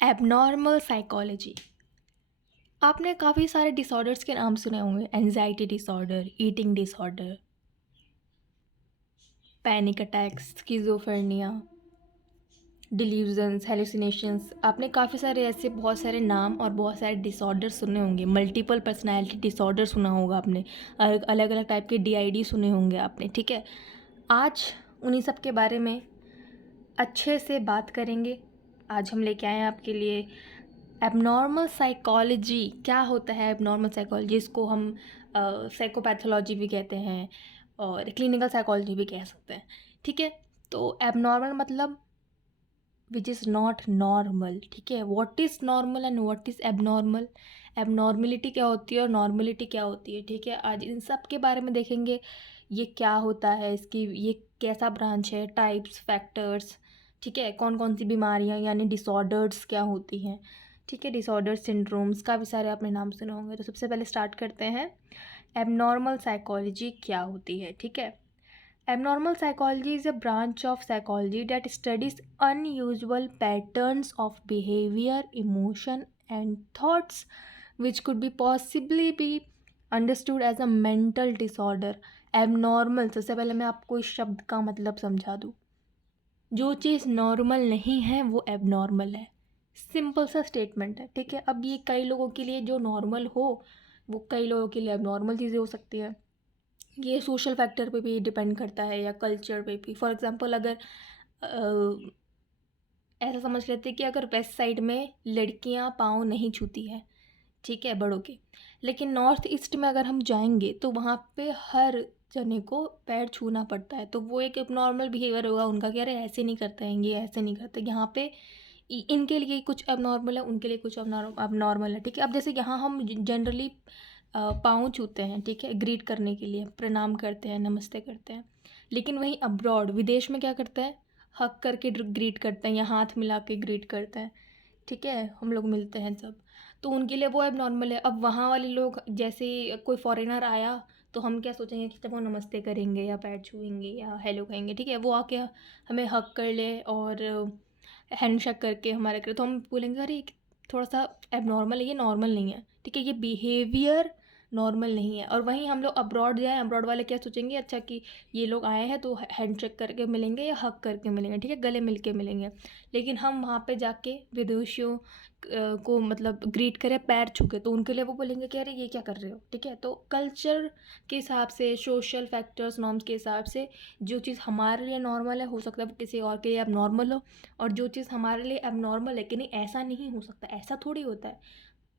Abnormal psychology. आपने काफ़ी सारे डिसऑर्डर्स के नाम सुने होंगे। Anxiety disorder, eating disorder, panic attacks, schizophrenia, delusions, hallucinations. आपने काफ़ी सारे ऐसे बहुत सारे नाम और बहुत सारे डिसऑर्डर सुने होंगे। मल्टीपल पर्सनैलिटी डिसऑर्डर सुना होगा आपने। अलग अलग टाइप के डीआईडी सुने होंगे आपने। ठीक है, आज उन्हीं सब के बारे में अच्छे से बात करेंगे। आज हम लेके आए हैं आपके लिए एबनॉर्मल साइकोलॉजी। क्या होता है एबनॉर्मल साइकोलॉजी? इसको हम साइकोपैथोलॉजी भी कहते हैं और क्लिनिकल साइकोलॉजी भी कह सकते हैं। ठीक है, तो एबनॉर्मल मतलब विच इज़ नॉट नॉर्मल। ठीक है, what is normal and what is abnormal. Abnormality क्या होती है और नॉर्मलिटी क्या होती है। ठीक है, आज इन सब के बारे में देखेंगे। ये क्या होता है, इसकी ये कैसा ब्रांच है, टाइप्स, फैक्टर्स। ठीक है, कौन कौन सी बीमारियां यानी डिसऑर्डर्स क्या होती हैं। ठीक है, डिसऑर्डर सिंड्रोम्स का भी सारे आपने नाम सुने होंगे। तो सबसे पहले स्टार्ट करते हैं, एबनॉर्मल साइकोलॉजी क्या होती है। ठीक है, abnormal psychology is a branch of psychology that studies unusual patterns of behavior, emotion, and thoughts which could be possibly be understood as a mental disorder. Abnormal, सबसे पहले मैं आपको इस शब्द का मतलब समझा दूँ। जो चीज़ नॉर्मल नहीं है वो एबनॉर्मल है। सिंपल सा स्टेटमेंट है। ठीक है, अब ये कई लोगों के लिए जो नॉर्मल हो वो कई लोगों के लिए एबनॉर्मल चीज़ें हो सकती है। ये सोशल फैक्टर पे भी डिपेंड करता है या कल्चर पे भी। फॉर एग्जांपल अगर ऐसा समझ लेते हैं कि अगर वेस्ट साइड में लड़कियां पाँव नहीं छूती हैं, ठीक है, बड़ों के, लेकिन नॉर्थ ईस्ट में अगर हम जाएंगे तो वहाँ पे हर जने को पैर छूना पड़ता है। तो वो एक नॉर्मल बिहेवियर होगा उनका कि अरे ऐसे नहीं करते हैं, ये ऐसे नहीं करते। यहाँ पे इनके लिए कुछ एबनॉर्मल है, उनके लिए कुछ अबनॉर्मल है। ठीक है, अब जैसे यहाँ हम जनरली पाँव छूते हैं, ठीक है, ग्रीट करने के लिए, प्रणाम करते हैं, नमस्ते करते हैं। लेकिन वहीं अब्रॉड विदेश में क्या करते हैं, हक करके ग्रीट करते हैं या हाथ मिला के ग्रीट करते हैं। ठीक है, हम लोग मिलते हैं सब। तो उनके लिए वो एबनॉर्मल है। अब वहाँ वाले लोग, जैसे कोई फॉरेनर आया तो हम क्या सोचेंगे कि जब वो नमस्ते करेंगे या पैर छूएंगे या हेलो कहेंगे, ठीक है, वो आके हमें हक कर ले और हैंडशेक करके हमारे करे, तो हम बोलेंगे अरे थोड़ा सा एबनॉर्मल है, ये नॉर्मल नहीं है। ठीक है, ये बिहेवियर नॉर्मल नहीं है। और वहीं हम लोग अब्रॉड जाएँ, अब्रॉड वाले क्या सोचेंगे, अच्छा कि ये लोग आए हैं तो हैंडशेक करके मिलेंगे या हक करके मिलेंगे, ठीक है, गले मिल के मिलेंगे। लेकिन हम वहाँ पे जाके विदेशियों को मतलब ग्रीट करें पैर छू के, तो उनके लिए वो बोलेंगे कि अरे ये क्या कर रहे हो। ठीक है, तो कल्चर के हिसाब से, सोशल फैक्टर्स, नॉर्म्स के हिसाब से जो चीज़ हमारे लिए नॉर्मल है हो सकता है किसी और के लिए अब नॉर्मल हो, और जो चीज़ हमारे लिए अब नॉर्मल है कि नहीं ऐसा नहीं हो सकता, ऐसा थोड़ी होता है,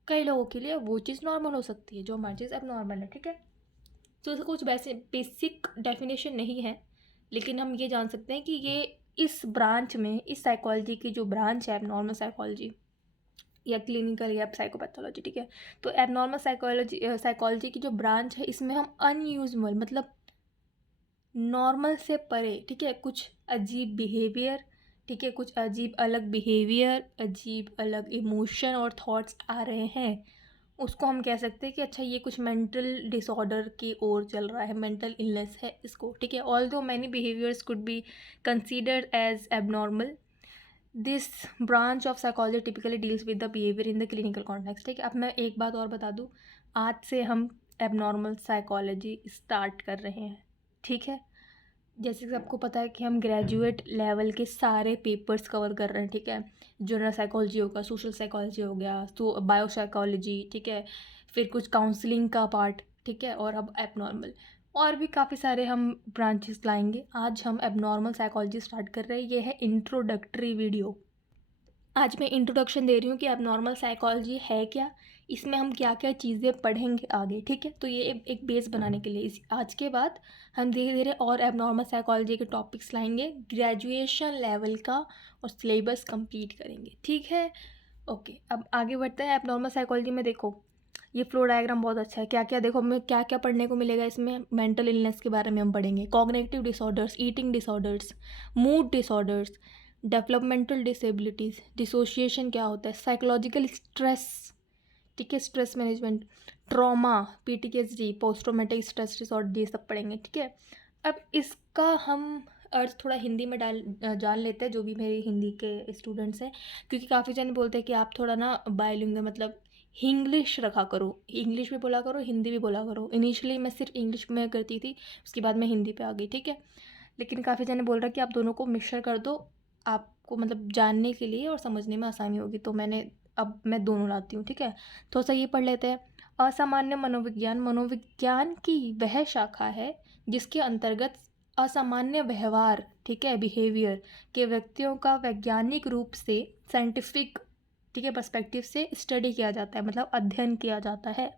कई लोगों के लिए वो चीज़ नॉर्मल हो सकती है जो हमारी चीज़ अब नॉर्मल है। ठीक है, तो इसका कुछ वैसे बेसिक डेफिनेशन नहीं है, लेकिन हम ये जान सकते हैं कि ये इस ब्रांच में, इस साइकोलॉजी की जो ब्रांच है एबनॉर्मल साइकोलॉजी या क्लिनिकल या साइकोपैथोलॉजी, ठीक है, तो एबनॉर्मल साइकोलॉजी साइकोलॉजी की जो ब्रांच है इसमें हम अनयूजुअल मतलब नॉर्मल से परे, ठीक है, कुछ अजीब बिहेवियर, ठीक है, कुछ अजीब अलग बिहेवियर, अजीब अलग इमोशन और थॉट्स आ रहे हैं, उसको हम कह सकते हैं कि अच्छा ये कुछ मेंटल डिसऑर्डर की ओर चल रहा है, मेंटल इलनेस है इसको। ठीक है, although many behaviours could be considered as abnormal, this branch of psychology typically deals with the behaviour in the clinical context. ठीक है, अब मैं एक बात और बता दूँ, आज से हम एबनॉर्मल साइकोलॉजी स्टार्ट कर रहे हैं। ठीक है, जैसे कि सबको पता है कि हम ग्रेजुएट लेवल के सारे पेपर्स कवर कर रहे हैं। ठीक है, जनरल साइकोलॉजी होगा, सोशल साइकोलॉजी हो गया, तो बायो साइकोलॉजी, ठीक है, फिर कुछ काउंसलिंग का पार्ट, ठीक है, और अब एबनॉर्मल, और भी काफ़ी सारे हम ब्रांचेस लाएंगे। आज हम एबनॉर्मल साइकोलॉजी स्टार्ट कर रहे हैं। ये है इंट्रोडक्टरी वीडियो। आज मैं इंट्रोडक्शन दे रही हूँ कि एबनॉर्मल साइकोलॉजी है क्या, इसमें हम क्या क्या चीज़ें पढ़ेंगे आगे। ठीक है, तो ये एक बेस बनाने के लिए इस आज के बाद हम धीरे धीरे और एबनॉर्मल साइकोलॉजी के टॉपिक्स लाएंगे, ग्रेजुएशन लेवल का, और सिलेबस कंप्लीट करेंगे। ठीक है, ओके, अब आगे बढ़ते हैं। एबनॉर्मल साइकोलॉजी में देखो, ये फ्लो डायग्राम बहुत अच्छा है। क्या क्या देखो, हमें क्या क्या पढ़ने को मिलेगा इसमें। मेंटल इलनेस के बारे में हम पढ़ेंगे, cognitive disorders, eating disorders, mood disorders, developmental disabilities, dissociation क्या होता है, साइकोलॉजिकल स्ट्रेस, ठीक है, stress management, trauma, PTSD, post traumatic stress disorder, ये सब पढ़ेंगे। ठीक है, अब इसका हम अर्थ थोड़ा हिंदी में जान लेते हैं जो भी मेरे हिंदी के स्टूडेंट्स हैं, क्योंकि काफ़ी जन बोलते हैं कि आप थोड़ा ना बायलिंगुअल मतलब इंग्लिश रखा करो, इंग्लिश भी बोला करो, हिंदी भी बोला करो। इनिशियली मैं सिर्फ इंग्लिश में करती थी, उसके बाद मैं हिंदी पे आ गई, ठीक है। लेकिन काफ़ी जने बोल रहा कि आप दोनों को मिक्सचर कर दो, आपको मतलब जानने के लिए और समझने में आसानी होगी, तो अब मैं दोनों लाती हूँ, ठीक है। थोड़ा सा ये पढ़ लेते हैं। असामान्य मनोविज्ञान मनोविज्ञान की वह शाखा है जिसके अंतर्गत असामान्य व्यवहार, ठीक है, बिहेवियर के व्यक्तियों का वैज्ञानिक रूप से साइंटिफिक, ठीक है, पर्सपेक्टिव से स्टडी किया जाता है, मतलब अध्ययन किया जाता है।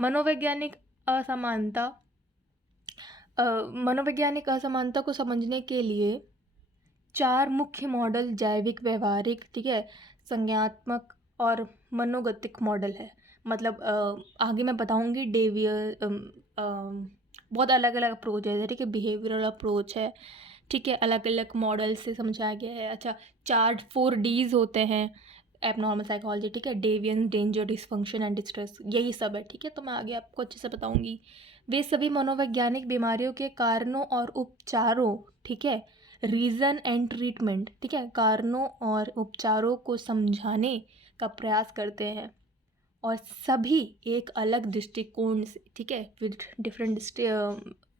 मनोवैज्ञानिक असमानता मनोवैज्ञानिक असमानता को समझने के लिए 4 मुख्य मॉडल जैविक, व्यवहारिक, ठीक है, संज्ञानात्मक और मनोगतिक मॉडल है। मतलब आगे मैं बताऊंगी बहुत अलग अलग अप्रोच है, ठीक है, बिहेवियरल अप्रोच है, ठीक है, अलग अलग मॉडल से समझाया गया है। अच्छा, 4 Ds होते हैं एबनॉर्मल साइकोलॉजी, ठीक है, deviance, danger, dysfunction and distress, यही सब है, ठीक है। तो मैं आगे आपको अच्छे से बताऊंगी। वे सभी मनोवैज्ञानिक बीमारियों के कारणों और उपचारों, ठीक है, रीज़न एंड ट्रीटमेंट, ठीक है, कारणों और उपचारों को समझाने का प्रयास करते हैं, और सभी एक अलग दृष्टिकोण से, ठीक है, विद डिफरेंट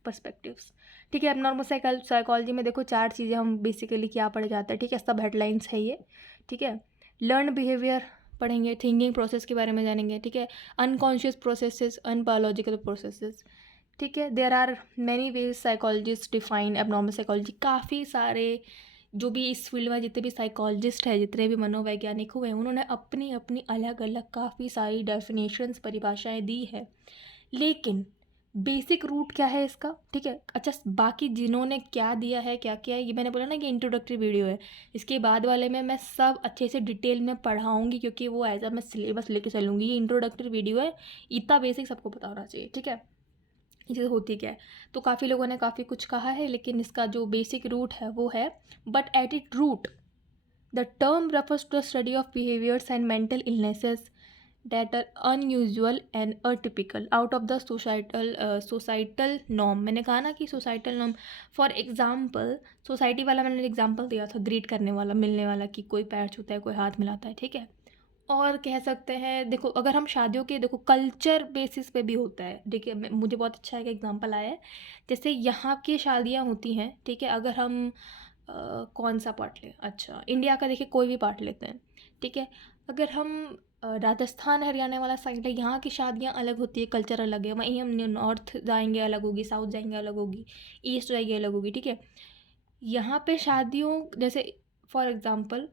पर्सपेक्टिव्स, ठीक है। एबनॉर्मल साइकोलॉजी में देखो 4 चीज़ें हम बेसिकली क्या पढ़े जाता है, ठीक है, सब हेडलाइंस है ये, ठीक है। लर्न बिहेवियर पढ़ेंगे, थिंकिंग प्रोसेस के बारे में जानेंगे, ठीक है, अनकॉन्शियस प्रोसेसेस, अनबायोलॉजिकल प्रोसेसेस, ठीक है। There are many ways psychologists define abnormal psychology. काफ़ी सारे जो भी इस फील्ड में जितने भी साइकोलॉजिस्ट हैं, जितने भी मनोवैज्ञानिक हुए हैं, उन्होंने अपनी अपनी अलग अलग काफ़ी सारी डेफिनेशंस, परिभाषाएं दी है, लेकिन बेसिक रूट क्या है इसका, ठीक है। अच्छा, बाकी जिन्होंने क्या दिया है, क्या किया है, ये मैंने बोला ना कि इंट्रोडक्टरी वीडियो है, इसके बाद वाले में मैं सब अच्छे से डिटेल में पढ़ाऊँगी, क्योंकि वो एज अ मैं सिलेबस लेके चलूँगी। ये इंट्रोडक्टरी वीडियो है, इतना बेसिक सबको पता होना चाहिए, ठीक है। ये चीज़ होती क्या है, तो काफ़ी लोगों ने काफ़ी कुछ कहा है, लेकिन इसका जो बेसिक रूट है वो है, but at it root the term refers to the study of behaviours and mental illnesses that are unusual and atypical out of the societal norm। मैंने कहा ना कि societal norm, for example society वाला मैंने example दिया था, greet करने वाला, मिलने वाला, कि कोई पैर छूता है, कोई हाथ मिलाता है, ठीक है। और कह सकते हैं, देखो अगर हम शादियों के, देखो कल्चर बेसिस पे भी होता है, देखिए मुझे बहुत अच्छा एक एग्जांपल आया है, जैसे यहाँ की शादियाँ होती हैं, ठीक है, अगर हम कौन सा पार्ट लें, अच्छा इंडिया का देखिए कोई भी पार्ट लेते हैं, ठीक है। अगर हम राजस्थान हरियाणा वाला साइड है, यहाँ की शादियाँ अलग होती है, कल्चर अलग है। वहीं हम नॉर्थ जाएंगे अलग होगी, साउथ जाएंगे अलग होगी, ईस्ट जाएंगे अलग होगी, ठीक है। यहाँ पे शादियों, जैसे फॉर एग्ज़ाम्पल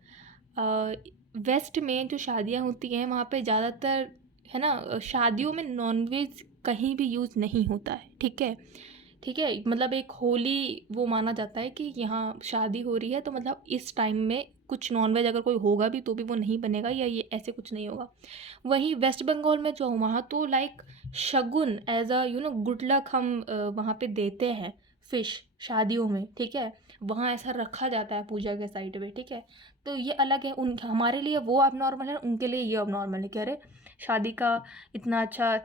वेस्ट में जो शादियाँ होती हैं, वहाँ पे ज़्यादातर है ना, शादियों में नॉनवेज कहीं भी यूज़ नहीं होता है, ठीक है, ठीक है। मतलब एक होली वो माना जाता है कि यहाँ शादी हो रही है, तो मतलब इस टाइम में कुछ नॉनवेज अगर कोई होगा भी तो भी वो नहीं बनेगा, या ये ऐसे कुछ नहीं होगा। वहीं वेस्ट बंगाल में जो वहाँ तो like shagun as a good luck हम वहाँ पे देते हैं फ़िश शादियों में, ठीक है, वहाँ ऐसा रखा जाता है पूजा के साइड पे, ठीक है। तो ये अलग है, उन हमारे लिए वो अब नॉर्मल है, उनके लिए ये अब नॉर्मल है कि अरे शादी का इतना अच्छा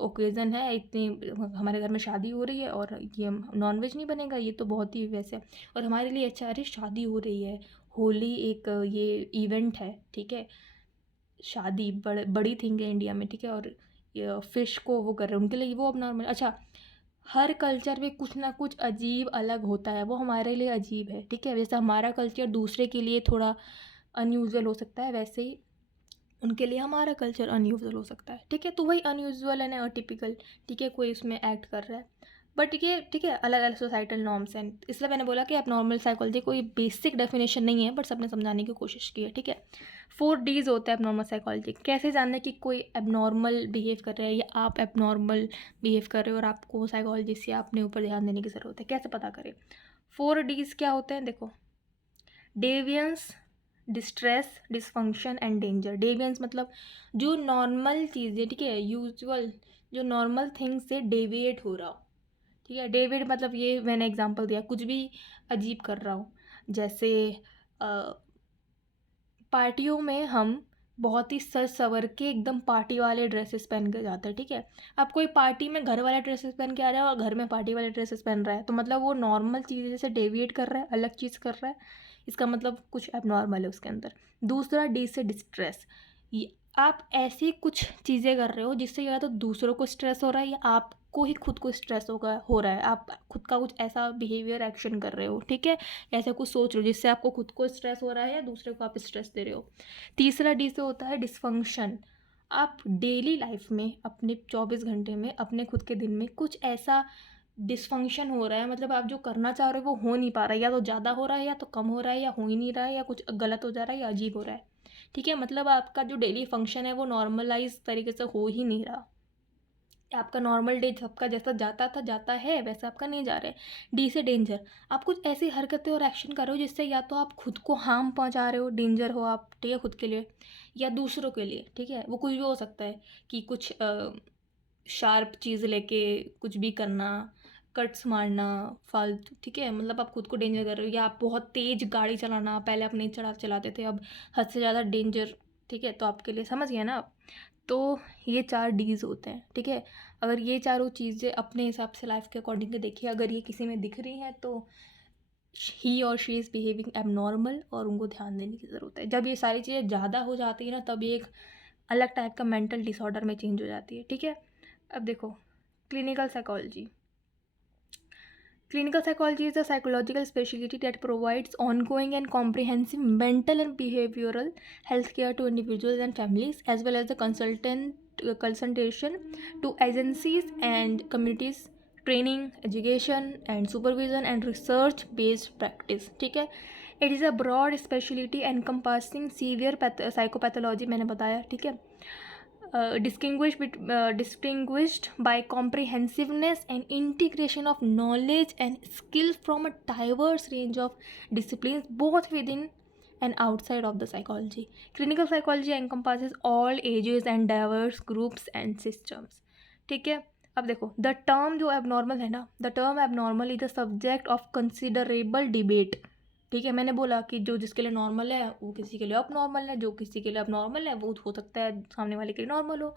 ओकेज़न है, इतनी हमारे घर में शादी हो रही है और ये नॉनवेज नहीं बनेगा, ये तो बहुत ही वैसे है। और हमारे लिए अच्छा, अरे शादी हो रही है, होली एक ये इवेंट है, ठीक है, शादी बड़ी थिंग है इंडिया में, ठीक है, और फिश को वो कर रहे हैं, उनके लिए वो अब नॉर्मल। अच्छा, हर कल्चर में कुछ ना कुछ अजीब अलग होता है, वो हमारे लिए अजीब है, ठीक है। जैसे हमारा कल्चर दूसरे के लिए थोड़ा अनयूजुअल हो सकता है, वैसे ही उनके लिए हमारा कल्चर अनयूजुअल हो सकता है, ठीक है। तो वही अनयूजुअल एंड अटिपिकल, ठीक है, कोई इसमें एक्ट कर रहा है, बट ये ठीक है, अलग अलग सोसाइटल नॉर्म्स हैं। इसलिए मैंने बोला कि एबनॉर्मल साइकोलॉजी कोई बेसिक डेफिनेशन नहीं है, बट सबने समझाने की कोशिश की है, ठीक है। 4 Ds होता है एबनॉर्मल साइकोलॉजी। कैसे जानना कि कोई एबनॉर्मल बिहेव कर रहा है या आप एबनॉर्मल बिहेव कर रहे हो और आपको साइकोलॉजी से अपने ऊपर ध्यान देने की ज़रूरत है, कैसे पता करें। 4 Ds क्या होते हैं, देखो, deviance, distress, dysfunction and danger. Deviance मतलब जो नॉर्मल चीज़ें, ठीक है, यूजुअल जो नॉर्मल थिंग से डेविएट हो रहा हो, ठीक है। डेविड मतलब ये मैंने एग्जांपल दिया, कुछ भी अजीब कर रहा हूँ, जैसे पार्टियों में हम बहुत ही सज सवर के एकदम पार्टी वाले ड्रेसेस पहन के जाता है, ठीक है। अब कोई पार्टी में घर वाले ड्रेसेस पहन के आ रहा है और घर में पार्टी वाले ड्रेसेस पहन रहा है, तो मतलब वो नॉर्मल चीज़ से डेविएट कर रहा है, अलग चीज़ कर रहा है, इसका मतलब कुछ एबनॉर्मल है उसके अंदर। दूसरा, डी से डिस्ट्रेस। आप ऐसी कुछ चीज़ें कर रहे हो जिससे या तो दूसरों को स्ट्रेस हो रहा है या आपको ही खुद को स्ट्रेस हो रहा है, आप खुद का कुछ ऐसा बिहेवियर एक्शन कर रहे हो, ठीक है, ऐसा कुछ सोच रहे हो जिससे आपको खुद को स्ट्रेस हो रहा है या दूसरे को आप स्ट्रेस दे रहे हो। तीसरा डी से होता है डिसफंक्शन। आप डेली लाइफ में अपने 24 घंटे में अपने खुद के दिन में कुछ ऐसा डिसफंक्शन हो रहा है, मतलब आप जो करना चाह रहे हो वो हो नहीं पा रहा है, या तो ज़्यादा हो रहा है या तो कम हो रहा है या हो ही नहीं रहा है या कुछ गलत हो जा रहा है या अजीब हो रहा है, ठीक है। मतलब आपका जो डेली फंक्शन है वो नॉर्मलाइज तरीके से हो ही नहीं रहा। आपका नॉर्मल डे सबका जैसा जाता है वैसा आपका नहीं जा रहा है। डी से डेंजर। आप कुछ ऐसी हरकतें और एक्शन कर रहे हो जिससे या तो आप खुद को हार्म पहुंचा रहे हो, डेंजर हो आप, ठीक है, खुद के लिए या दूसरों के लिए, ठीक है। वो कुछ भी हो सकता है कि कुछ शार्प चीज़ लेके कुछ भी करना, कट्स मारना फालतू, ठीक है, मतलब आप खुद को डेंजर कर रहे हो, या आप बहुत तेज़ गाड़ी चलाना, पहले आप नहीं चलाते थे, अब हद से ज़्यादा डेंजर, ठीक है, तो आपके लिए समझ गए ना आप। तो ये 4 डीज़ होते हैं, ठीक है। अगर ये चारों चीज़ें अपने हिसाब से लाइफ के अकॉर्डिंग देखिए, अगर ये किसी में दिख रही हैं तो ही और शी इज़ बिहेविंग एबनॉर्मल और उनको ध्यान देने की ज़रूरत है। जब ये सारी चीज़ें ज़्यादा हो जाती है ना, तब ये एक अलग टाइप का मेंटल डिसऑर्डर में चेंज हो जाती है, ठीक है। अब देखो, clinical psychology. Clinical psychology is a psychological specialty that provides ongoing and comprehensive mental and behavioral health care to individuals and families, as well as the consultation to agencies and communities, training, education, and supervision and research based practice, ठीक है। It is a broad specialty encompassing severe psychopathology, मैंने बताया, ठीक है। Distinguished by comprehensiveness and integration of knowledge and skills from a diverse range of disciplines, both within and outside of the psychology. Clinical psychology encompasses all ages and diverse groups and systems, ठीक है। अब देखो, the term जो abnormal है ना, the term abnormal is the subject of considerable debate, ठीक है। मैंने बोला कि जो जिसके लिए नॉर्मल है वो किसी के लिए अब नॉर्मल है, जो किसी के लिए अब नॉर्मल है वो हो सकता है सामने वाले के लिए नॉर्मल हो।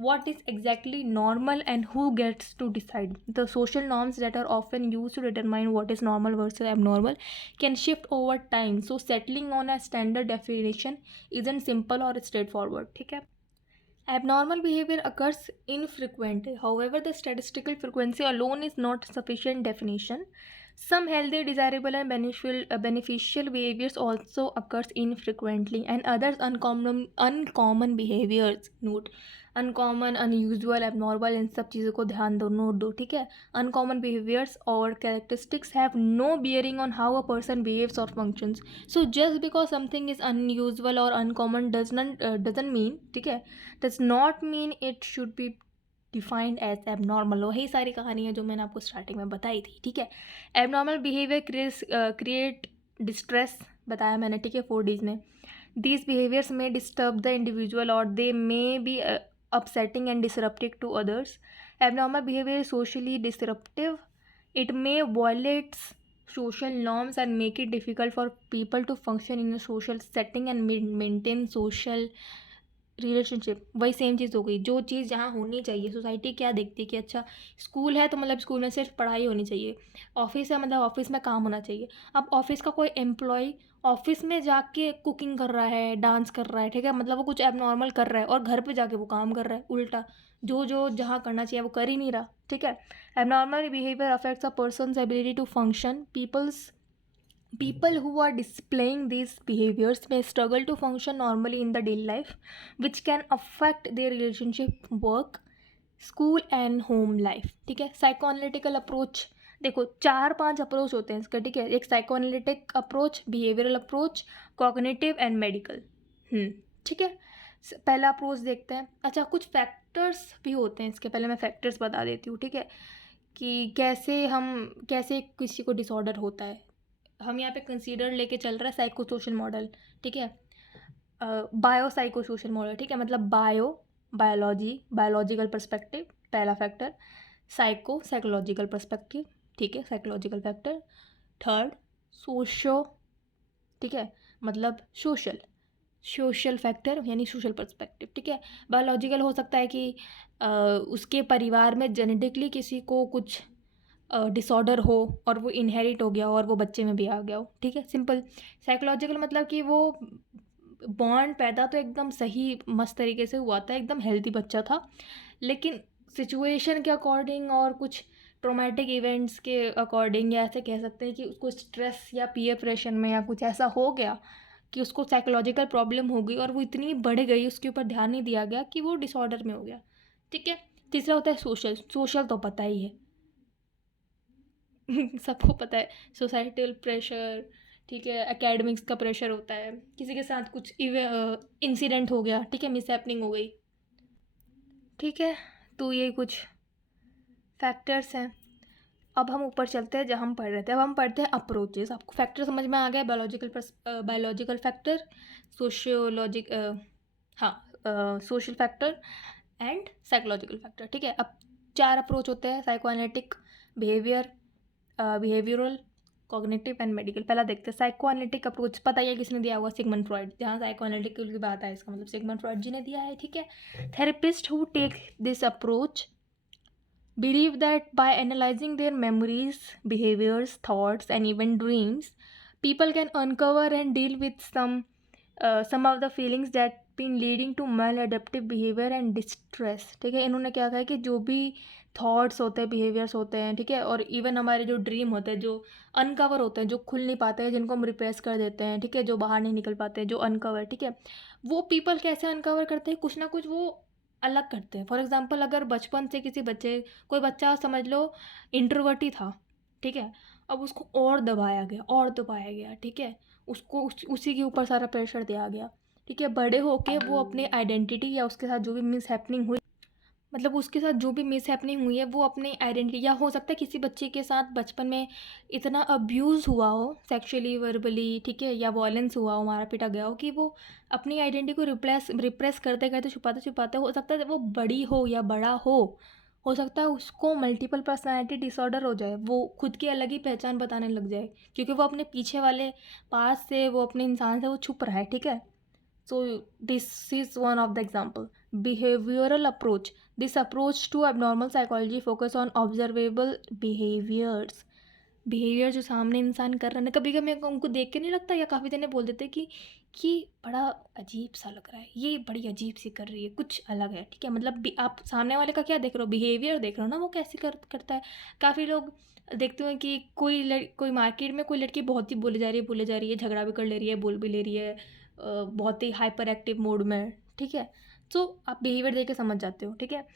What is exactly normal and who gets to decide? The social norms that are often use to determine what is normal versus abnormal can shift over time, so settling on a standard definition isn't simple और straightforward, ठीक है। Abnormal behavior occurs infrequently. However, the statistical frequency alone is not sufficient definition. Some healthy, desirable, and beneficial behaviors also occurs infrequently, and others uncommon behaviors. Note, uncommon, unusual, abnormal, इन सब चीज़ों को ध्यान दो, note दो, ठीक है। Uncommon behaviours और characteristics have no bearing on how a person behaves और functions. So just because something is unusual और अनकॉमन डजंट मीन, ठीक है, does not mean it should be defined as abnormal. वही सारी कहानी है जो मैंने आपको स्टार्टिंग में बताई थी, ठीक है। एबनॉर्मल बिहेवियर क्रिएट डिस्ट्रेस, बताया मैंने, ठीक है, 4 डीज में। These behaviors may disturb the individual or they may be upsetting and disruptive to others. Abnormal behavior is socially disruptive. It may violate social norms and make it difficult for people to function in a social setting and maintain social relationship. वही same चीज़ हो गई, जो चीज़ जहाँ होनी चाहिए, society क्या देखती है कि अच्छा स्कूल है तो मतलब स्कूल में सिर्फ पढ़ाई होनी चाहिए, ऑफिस है मतलब ऑफिस में काम होना चाहिए। अब ऑफिस का कोई एम्प्लॉय ऑफिस में जाके कुकिंग कर रहा है, डांस कर रहा है, ठीक है, मतलब वो कुछ एबनॉर्मल कर रहा है, और घर पे जाके वो काम कर रहा है उल्टा, जो जो जहाँ करना चाहिए वो कर ही नहीं रहा, ठीक है। Abnormal behaviour affects a person's ability to function. People who are displaying these behaviors may struggle to function normally in the daily life, which can affect their relationship, work, school and home life, ठीक है। साइकोएनालिटिकल approach, देखो 4-5 approach होते हैं इसका, ठीक है। एक psychoanalytic approach, behavioural approach, cognitive and medical, ठीक है। पहला अप्रोच देखते हैं। अच्छा, कुछ फैक्टर्स भी होते हैं इसके, पहले मैं फैक्टर्स बता देती हूँ, ठीक है, कि कैसे किसी को डिसऑर्डर होता है। हम यहाँ पे कंसीडर लेके चल रहा है साइको सोशल मॉडल, ठीक है, बायो साइको सोशल मॉडल, ठीक है, मतलब बायोलॉजिकल पर्सपेक्टिव पहला फैक्टर, साइकोलॉजिकल पर्सपेक्टिव, ठीक है, साइकोलॉजिकल फैक्टर। थर्ड, सोशो, ठीक है, मतलब सोशल, सोशल फैक्टर यानी सोशल पर्सपेक्टिव, ठीक है। बायोलॉजिकल हो सकता है कि उसके परिवार में जेनेटिकली किसी को कुछ डिसऑर्डर हो और वो इनहेरिट हो गया और वो बच्चे में भी आ गया हो, ठीक है, सिंपल। साइकोलॉजिकल मतलब कि वो बॉन्ड पैदा तो एकदम सही मस्त तरीके से हुआ था, एकदम हेल्दी बच्चा था, लेकिन सिचुएशन के अकॉर्डिंग और कुछ ट्रोमेटिक इवेंट्स के अकॉर्डिंग, या ऐसे कह सकते हैं कि उसको स्ट्रेस या पीयर प्रेशर में या कुछ ऐसा हो गया कि उसको साइकोलॉजिकल प्रॉब्लम हो गई और वो इतनी बढ़ गई, उसके ऊपर ध्यान नहीं दिया गया कि वो डिसऑर्डर में हो गया, ठीक है। तीसरा होता है सोशल। सोशल तो पता ही है सबको पता है, सोसाइटल प्रेशर, ठीक है, एकेडमिक्स का प्रेशर होता है, किसी के साथ कुछ इंसिडेंट हो गया, ठीक है, मिसहैपनिंग हो गई, ठीक है। तो ये कुछ फैक्टर्स हैं। अब हम ऊपर चलते हैं जहाँ हम पढ़ रहे थे। अब हम पढ़ते हैं अप्रोचेस। आपको फैक्टर समझ में आ गया, बायोलॉजिकल फैक्टर, सोशियोलॉजिक हाँ social factor and psychological factor, ठीक है। अब 4 अप्रोच होते हैं, psychoanalytic, behavioural, cognitive and medical. पहला देखते हैं साइकोएनालिटिक अप्रोच। पता ही है किसने दिया होगा, सिगमंड फ्रॉइड। जहाँ साइकोएनालिटिक की बात है इसका मतलब सिगमंड फ्रॉइड जी ने दिया है, ठीक है। Therapist who take this approach believe that by analyzing their memories, behaviors, thoughts, and even dreams, people can uncover and deal with some of the feelings that been leading to maladaptive behavior and distress, ठीक है। इन्होंने क्या कहा है कि जो भी thoughts होते हैं, बिहेवियर्स होते हैं, ठीक है, और इवन हमारे जो ड्रीम होते हैं, जो अनकवर होते हैं, जो खुल नहीं पाते हैं, जिनको हम रिप्रेस कर देते हैं, ठीक है, जो बाहर नहीं निकल पाते हैं, जो अनकवर, ठीक है, वो पीपल कैसे अनकवर करते हैं, कुछ ना कुछ वो अलग करते हैं। फॉर एग्जांपल, अगर बचपन से किसी बच्चे, कोई बच्चा समझ लो इंट्रोवर्ट ही था, ठीक है, अब उसको और दबाया गया और दबाया गया, ठीक है, उसको उसी के ऊपर सारा प्रेशर दिया गया, ठीक है, बड़े होके वो अपनी आइडेंटिटी या उसके साथ जो भी मिस हैपनिंग हुई, मतलब उसके साथ जो भी मिस हैपनिंग हुई है वो अपनी आइडेंटिटी, या हो सकता है किसी बच्चे के साथ बचपन में इतना अब्यूज़ हुआ हो सेक्सुअली, वर्बली, ठीक है, या वॉयलेंस हुआ हो, मारा पीटा गया हो, कि वो अपनी आइडेंटिटी को रिप्रेस करते करते, छुपाते छुपाते, हो सकता है वो बड़ी हो या बड़ा हो सकता है उसको मल्टीपल पर्सनैलिटी डिसऑर्डर हो जाए, वो खुद की अलग ही पहचान बताने लग जाए, क्योंकि वो अपने पीछे वाले पास से, वो अपने इंसान से वो छुप रहा है, ठीक है। So this is one of the example. Behavioral approach. This approach to abnormal psychology focus on observable behaviors. Behaviour जो सामने इंसान कर रहा है, कभी कभी उनको देख के नहीं लगता, या काफ़ी जने बोल देते कि बड़ा अजीब सा लग रहा है, ये बड़ी अजीब सी कर रही है, कुछ अलग है, ठीक है, मतलब आप सामने वाले का क्या देख रहे हो, बिहेवियर देख रहे हो ना, वो कैसे करता है। काफ़ी लोग देखते हैं कि कोई मार्केट में कोई लड़की बहुत ही बोले जा रही है, झगड़ा भी कर ले रही है, बोल भी ले रही है, बहुत ही हाइपर एक्टिव मोड में, ठीक है। सो आप बिहेवियर देख के समझ जाते हो, ठीक है।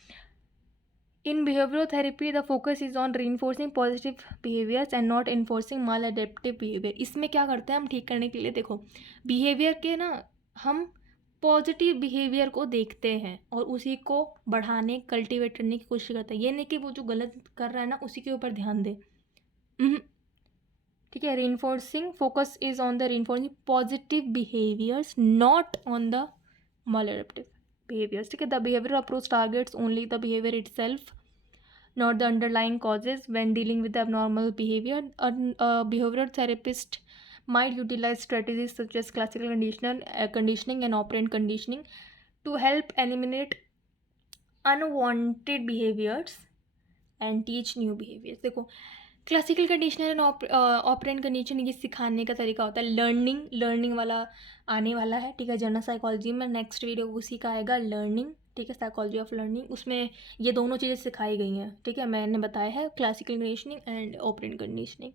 In behavioural therapy the focus is on reinforcing positive behaviours and not enforcing maladaptive behaviour. इसमें क्या करते हैं हम ठीक करने के लिए, देखो बिहेवियर के ना, हम पॉजिटिव बिहेवियर को देखते हैं और उसी को बढ़ाने, कल्टीवेट करने की कोशिश करते हैं। ये नहीं कि वो जो गलत कर रहा है ना उसी के ऊपर ध्यान दे, ठीक है। Reinforcing focus is on the reinforcing positive behaviours, not on the maladaptive behaviors, ठीक है। The behaviour approach targets only the behaviour itself, not the underlying causes. When dealing with abnormal behavior, a behavioral therapist might utilize strategies such as classical conditioning and operant conditioning to help eliminate unwanted behaviors and teach new behaviors। देखो classical conditioner and operant conditioning ये सिखाने का तरीका होता है। Learning वाला आने वाला है, ठीक है, जनरल साइकोलॉजी में नेक्स्ट वीडियो उसी का आएगा, लर्निंग, ठीक है, साइकोलॉजी ऑफ लर्निंग, उसमें ये दोनों चीज़ें सिखाई गई हैं, ठीक है, मैंने बताया है classical conditioning and operant conditioning,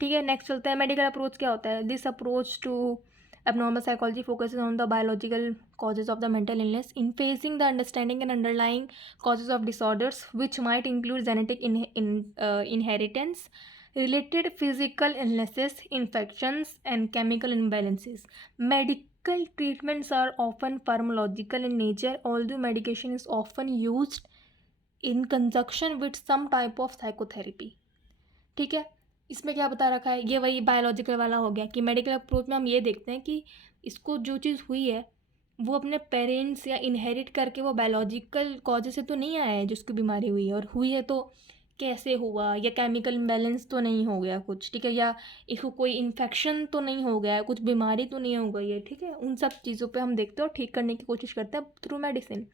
ठीक है। नेक्स्ट चलता है मेडिकल अप्रोच। क्या होता है, this approach to abnormal psychology focuses on the biological causes of the mental illness in facing the understanding and underlying causes of disorders, which might include genetic inheritance, related physical illnesses, infections, and chemical imbalances. Medical treatments are often pharmacological in nature, although medication is often used in conjunction with some type of psychotherapy, ठीक है। इसमें क्या बता रखा है, ये वही biological वाला हो गया कि मेडिकल अप्रोच में हम ये देखते हैं कि इसको जो चीज़ हुई है वो अपने पेरेंट्स या इनहेरिट करके वो बायोलॉजिकल कॉजेज से तो नहीं आया है जिसकी बीमारी हुई है, और हुई है तो कैसे हुआ, या केमिकल इम्बैलेंस तो नहीं हो गया कुछ, ठीक है, या इसको कोई इन्फेक्शन तो नहीं हो गया है, कुछ बीमारी तो नहीं हो गई है, ठीक है। उन सब चीज़ों पे हम देखते हैं और ठीक करने की कोशिश करते हैं थ्रू मेडिसिन।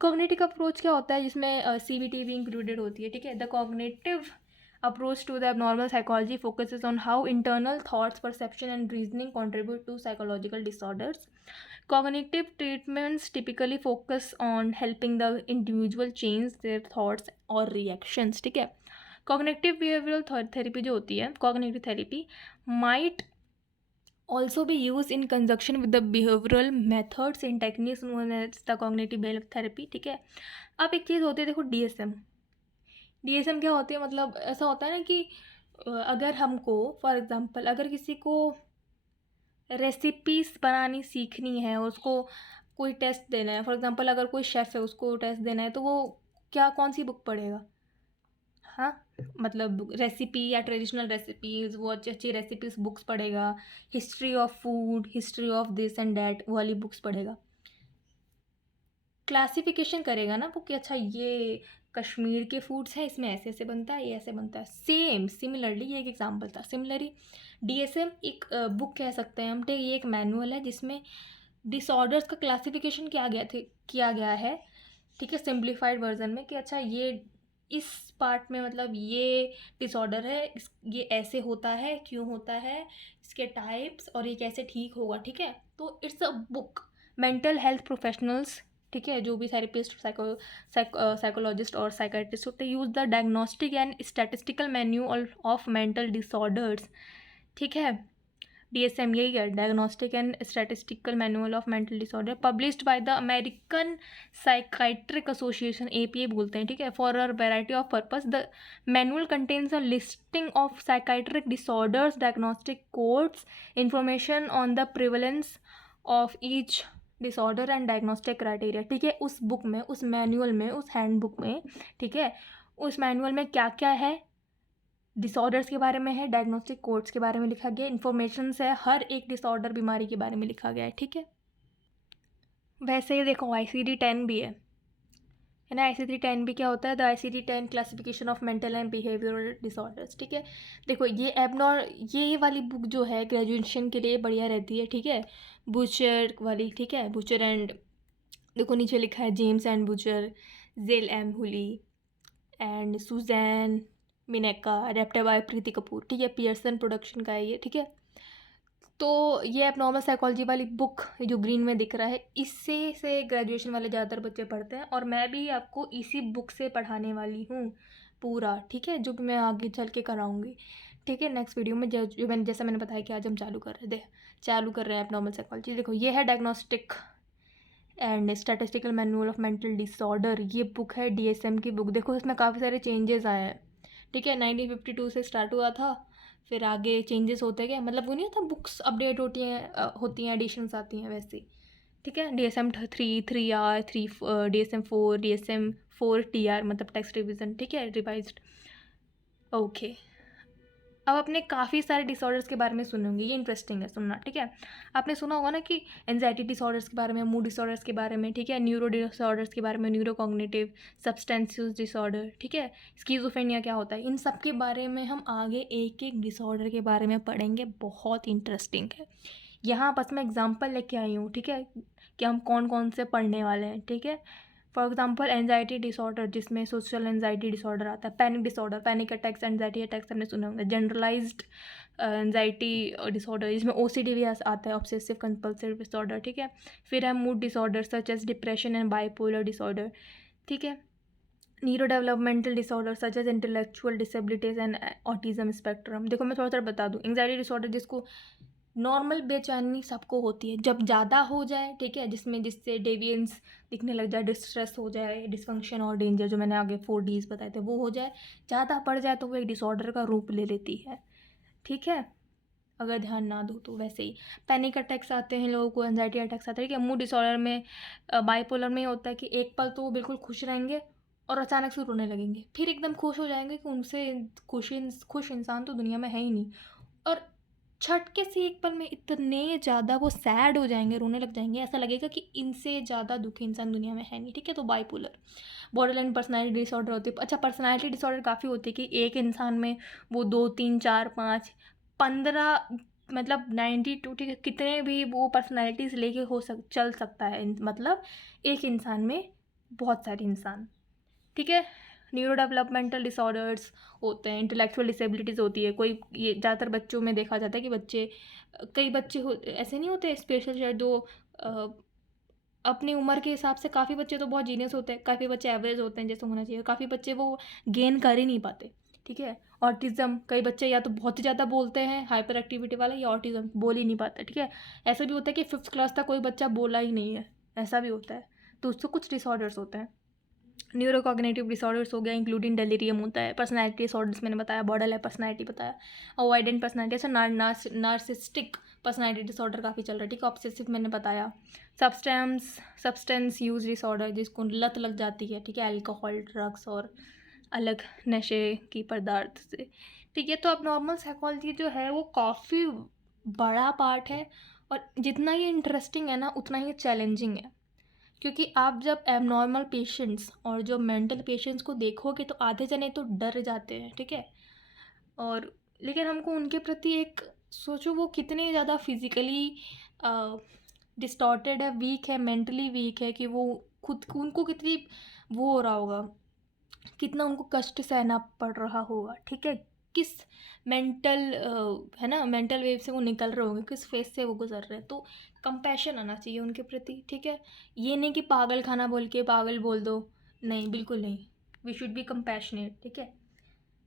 कॉग्निटिव अप्रोच क्या होता है, जिसमें सीबीटी भी इंक्लूडेड होती है, ठीक है। The cognitive approach to the abnormal psychology focuses on how internal thoughts, perception and reasoning contribute to psychological disorders. Cognitive treatments typically focus on helping the individual change their thoughts or reactions, ठीक है। cognitive behavioral therapy जो होती है, cognitive therapy might also be used in conjunction with the behavioral methods and techniques known as the cognitive behavioral therapy, ठीक है। अब एक चीज़ होती है, देखो डीएसएम क्या होती है, मतलब ऐसा होता है ना कि अगर हमको फॉर एग्जांपल अगर किसी को रेसिपीज बनानी सीखनी है और उसको कोई टेस्ट देना है, फॉर एग्जांपल अगर कोई शेफ़ है उसको टेस्ट देना है, तो वो क्या कौन सी बुक पढ़ेगा? हाँ, मतलब रेसिपी या ट्रेडिशनल रेसिपीज़, वो अच्छी अच्छी रेसिपीज़ बुक्स पढ़ेगा, history of food, history of this and that वाली बुक्स पढ़ेगा, क्लासिफिकेशन करेगा ना वो कि अच्छा ये कश्मीर के फूड्स हैं, इसमें ऐसे ऐसे बनता है, ये ऐसे बनता है। सिमिलरली ये एक एग्जांपल था। सिमिलरली डीएसएम एक बुक कह सकते हैं हम, ठीक, ये एक मैनुअल है जिसमें डिसऑर्डर्स का क्लासिफिकेशन किया गया है, ठीक है, सिंप्लीफाइड वर्जन में, कि अच्छा ये इस पार्ट में मतलब ये डिसऑर्डर है, ये ऐसे होता है, क्यों होता है, इसके टाइप्स और ये कैसे ठीक होगा, ठीक है। तो it's a book. Mental health professionals, ठीक है, जो भी थेरेपिस्ट, साइकोलॉजिस्ट और साइकेट्रिस्ट होते हैं, use the diagnostic and statistical manual of mental disorders, ठीक है। डीएसएम यही है, diagnostic and statistical manual of mental disorder, published by the American psychiatric association, APA बोलते हैं, ठीक है, for a variety of purpose. The manual contains a listing of psychiatric disorders, diagnostic codes, information on the prevalence of each disorder and diagnostic criteria, ठीक है। उस book में, उस manual में, उस हैंडबुक में, ठीक है, उस मैनुअल में क्या क्या है, डिसऑर्डर्स के बारे में है, डायग्नोस्टिक कोड्स के बारे में लिखा गया, इन्फॉर्मेशंस है, हर एक डिसऑर्डर बीमारी के बारे में लिखा गया है, ठीक है। वैसे ही देखो ICD-10 भी है ना। ICD-10 भी क्या होता है, the ICD-10 classification of mental and behavioural disorders, ठीक है। देखो ये वाली बुक जो है ग्रेजुएशन के लिए बढ़िया रहती है, ठीक है, बूचर वाली, ठीक है, बूचर एंड, देखो नीचे लिखा है James and Butcher, Jill M Hooley and Susan Mineka, adapted by Preeti Kapoor, ठीक है, पियर्सन प्रोडक्शन का है ये, ठीक है। तो ये एबनॉर्मल साइकोलॉजी वाली बुक जो ग्रीन में दिख रहा है, इससे से ग्रेजुएशन वाले ज़्यादातर बच्चे पढ़ते हैं, और मैं भी आपको इसी बुक से पढ़ाने वाली हूँ पूरा, ठीक है, जो भी मैं आगे चल के कराऊँगी, ठीक है। नेक्स्ट वीडियो में जो मैंने जैसा मैंने बताया कि आज हम चालू कर रहे हैं एबनॉर्मल साइकोलॉजी। देखो ये है diagnostic and statistical manual of mental disorder, ये बुक है डीएसएम की बुक। देखो इसमें काफ़ी सारे चेंजेस आए हैं, ठीक है, 1952 से स्टार्ट हुआ था, फिर आगे चेंजेस होते गए, मतलब वो नहीं होता बुक्स अपडेट होती हैं एडिशंस आती हैं वैसे, ठीक है। DSM-3 3 DSM-4 DSM-4 TR मतलब टेक्स्ट रिविज़न, ठीक है, रिवाइज्ड, ओके। अब आपने काफ़ी सारे डिसऑर्डर्स के बारे में सुने होंगे, ये इंटरेस्टिंग है सुनना, ठीक है। आपने सुना होगा ना कि एंजाइटी डिसऑर्डर्स के बारे में, मूड डिसऑर्डर्स के बारे में, ठीक है, न्यूरो डिसऑर्डर्स के बारे में, neuro cognitive, substance use disorder, ठीक है, स्किज़ोफ्रेनिया क्या होता है, इन सब के बारे में हम आगे एक एक डिसऑर्डर के बारे में पढ़ेंगे, बहुत इंटरेस्टिंग है। यहाँ बस मैं एग्जाम्पल लेके आई हूँ, ठीक है, कि हम कौन कौन से पढ़ने वाले हैं, ठीक है। फॉर एग्जाम्पल एंजाइटी डिसऑर्डर, जिसमें सोशल एंजाइटी डिसऑर्डर आता है, panic disorder, panic attacks, anxiety attacks हमने सुने होंगे, जनरलाइज्ड एंजाइटी डिसऑर्डर, जिसमें OCD भी आता है, ऑब्सेसिव कंपल्सिव डिसऑर्डर, ठीक है। फिर है mood disorder such as depression and bipolar disorder, ठीक है। Neuro developmental disorder such as intellectual disabilities and autism spectrum. देखो मैं थोड़ा सा बता दूँ, एंजाइटी डिसऑर्डर जिसको नॉर्मल बेचैनी सबको होती है, जब ज़्यादा हो जाए, ठीक है, जिससे डेविएंस दिखने लग जाए, डिस्ट्रेस हो जाए, डिसफंक्शन और डेंजर, जो मैंने आगे 4 Ds बताए थे, वो हो जाए, ज़्यादा बढ़ जाए तो वो एक डिसऑर्डर का रूप ले लेती है, ठीक है, अगर ध्यान ना दो तो। वैसे ही पैनिक अटैक्स आते हैं लोगों को, एंजाइटी अटैक्स आते हैं, ठीक है। मूड डिसऑर्डर में, बाइपोलर में होता है कि एक पल तो वो बिल्कुल खुश रहेंगे और अचानक से रोने लगेंगे, फिर एकदम खुश हो जाएंगे कि उनसे खुश इंसान तो दुनिया में है ही नहीं, और झटके से एक पल में इतने ज़्यादा वो सैड हो जाएंगे, रोने लग जाएंगे, ऐसा लगेगा कि इनसे ज़्यादा दुखी इंसान दुनिया में है नहीं। ठीक है, तो बाइपोलर बॉर्डरलाइन पर्सनालिटी डिसऑर्डर होती है। अच्छा, पर्सनालिटी डिसऑर्डर काफ़ी होती है कि एक इंसान में वो 2 3 4 5 15 मतलब 92 ठीक है, कितने भी वो पर्सनालिटीज़ लेके चल सकता है मतलब एक इंसान में बहुत सारे इंसान। ठीक है, न्यूरो डेवलपमेंटल डिसऑर्डर्स होते हैं, इंटेलेक्चुअल डिसेबिलिटीज़ होती है। कोई ये ज़्यादातर बच्चों में देखा जाता है कि कई बच्चे ऐसे नहीं होते स्पेशल शायद जो अपनी उम्र के हिसाब से काफ़ी बच्चे तो बहुत जीनियस होते हैं, काफ़ी बच्चे एवरेज होते हैं जैसे होना चाहिए, काफ़ी बच्चे वो गेन कर ही नहीं पाते। ठीक है, ऑटिज़म, कई बच्चे या तो बहुत ही ज़्यादा बोलते हैं हाइपर एक्टिविटी वाला, या ऑटिज़म बोल ही नहीं पाता। ठीक है, ऐसा भी होता है कि 5th क्लास तक कोई बच्चा बोला ही नहीं है, ऐसा भी होता है। तो उससे कुछ डिसऑर्डर्स होते हैं। न्यूरोकॉग्निटिव डिसऑर्डर्स हो गया, इंक्लूडिंग डेलीरियम होता है। पर्सनैलिटी डिसऑर्डर्स मैंने बताया, बॉर्डरलाइन पर्सनैलिटी बताया, अवॉइडेंट पर्सनैलिटी, ऐसा नार्सिस्टिक पर्सनैलिटी डिसऑर्डर काफ़ी चल रहा है। ठीक है, ऑब्सेसिव मैंने बताया। सब्सटेंस यूज डिसऑर्डर, जिसको लत लग जाती है। ठीक है, अल्कोहल, ड्रग्स और अलग नशे की पदार्थ से। ठीक है, तो अब नॉर्मल साइकोलॉजी जो है वो काफ़ी बड़ा पार्ट है, और जितना ये इंटरेस्टिंग है ना उतना ही चैलेंजिंग है। क्योंकि आप जब एबनॉर्मल पेशेंट्स और जो मेंटल पेशेंट्स को देखोगे तो आधे जने तो डर जाते हैं। ठीक है, और लेकिन हमको उनके प्रति एक सोचो वो कितने ज़्यादा फिजिकली डिस्टॉर्टेड है, वीक है, मेंटली वीक है, कि वो खुद उनको कितनी वो हो रहा होगा, कितना उनको कष्ट सहना पड़ रहा होगा। ठीक है, किस मेंटल है ना, मेंटल वेव से वो निकल रहे होंगे, किस फेज से वो गुजर रहे हैं। तो कंपैशन आना चाहिए उनके प्रति। ठीक है, ये नहीं कि पागल खाना बोल के पागल बोल दो, नहीं, बिल्कुल नहीं। We should be compassionate. ठीक है,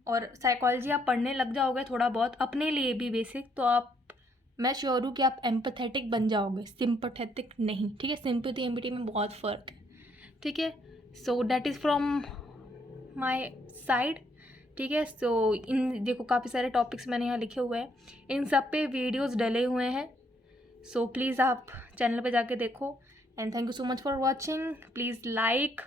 और साइकोलॉजी आप पढ़ने लग जाओगे थोड़ा बहुत अपने लिए भी बेसिक, तो आप, मैं श्योर हूँ कि आप एम्पथेटिक बन जाओगे, सिंपथेटिक नहीं। ठीक है, सिंपैथी एम्पैथी में बहुत फ़र्क है। ठीक है, so that is from my side. ठीक है, सो इन देखो काफ़ी सारे टॉपिक्स मैंने यहाँ लिखे हुए हैं, इन सब पे वीडियोस डले हुए हैं। सो प्लीज़ आप चैनल पे जाके देखो, and thank you so much for watching. Please like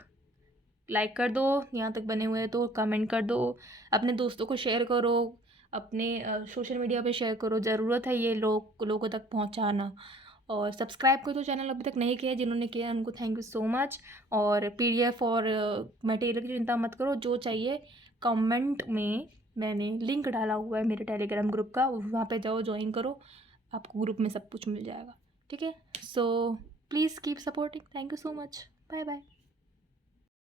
कर दो, यहाँ तक बने हुए हैं तो कमेंट कर दो, अपने दोस्तों को शेयर करो, अपने सोशल मीडिया पे शेयर करो, ज़रूरत है ये लोगों तक पहुँचाना। और सब्सक्राइब को तो चैनल अभी तक नहीं किया है, जिन्होंने किया है उनको थैंक यू सो मच। और PDF और मटेरियल की चिंता मत करो, जो चाहिए कमेंट में मैंने लिंक डाला हुआ है मेरे टेलीग्राम ग्रुप का, वहाँ पे जाओ, ज्वाइन करो, आपको ग्रुप में सब कुछ मिल जाएगा। ठीक है, so please keep supporting. Thank you so much, bye bye.